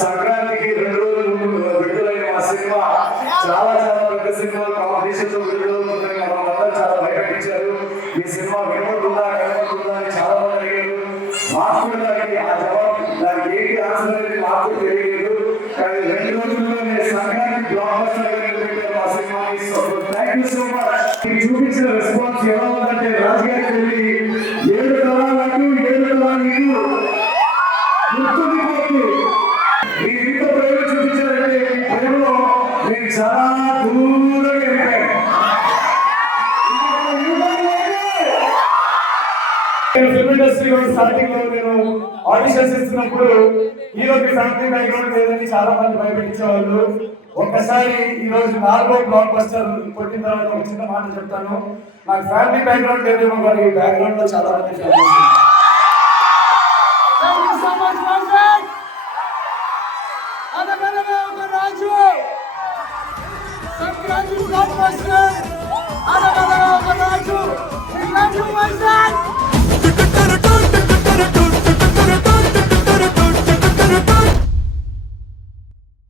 సంక్రాంతికి 2 రోజులు విడుదలైన మా సినిమా చాలా చాలా పెద్ద సినిమా కాంపిటీషన్ తో విడుదలవుతుందని మనందరూ చాలా భయపెట్టించారు. ఈ సినిమా వినబడుతుందా కనబడుతుందా అని చాలా మంది అడిగారు. మాకు కూడా దానికి ఆ జవాబు దానికి ఏంటి ఆన్సర్ అనేది మాకు తెలియలేదు. కానీ 2 రోజుల్లోనే సంక్రాంతి బ్లాక్ బస్టర్ గా నిలబెట్టారు మా సినిమాని. Thank you so much. మీరు చూపించిన రెస్పాన్స్ ఎలా ఉందంటే రాజుగారికి వెళ్ళి 7 తరాలంటూ 7 తరాలు గుర్తుండిపోతుంది. మీరు ఇంత ప్రేమ చూపించారంటే మీ ప్రేమలో నేను చాలా దూరంగా వెళ్ళాను. ఫిల్మ్ ఇండస్ట్రీలో స్టార్టింగ్ లో నేను ఆడిషన్స్ ఇస్తున్నప్పుడు హీరోకి ఫ్యామిలీ బ్యాక్గ్రౌండ్ లేదని చాలా మంది భయపెట్టించేవాళ్ళు. ఒక్కసారి ఈ రోజు 4వ బ్లాక్ బస్టర్ కొట్టిన తర్వాత ఒక చిన్న మాట చెప్తాను. నాకు ఫ్యామిలీ బ్యాక్గ్రౌండ్ లేదేమో కానీ ఈ బ్యాక్గ్రౌండ్ లో చాలా మంది రాజు సంక్రాంతి బ్లాక్ బస్టర్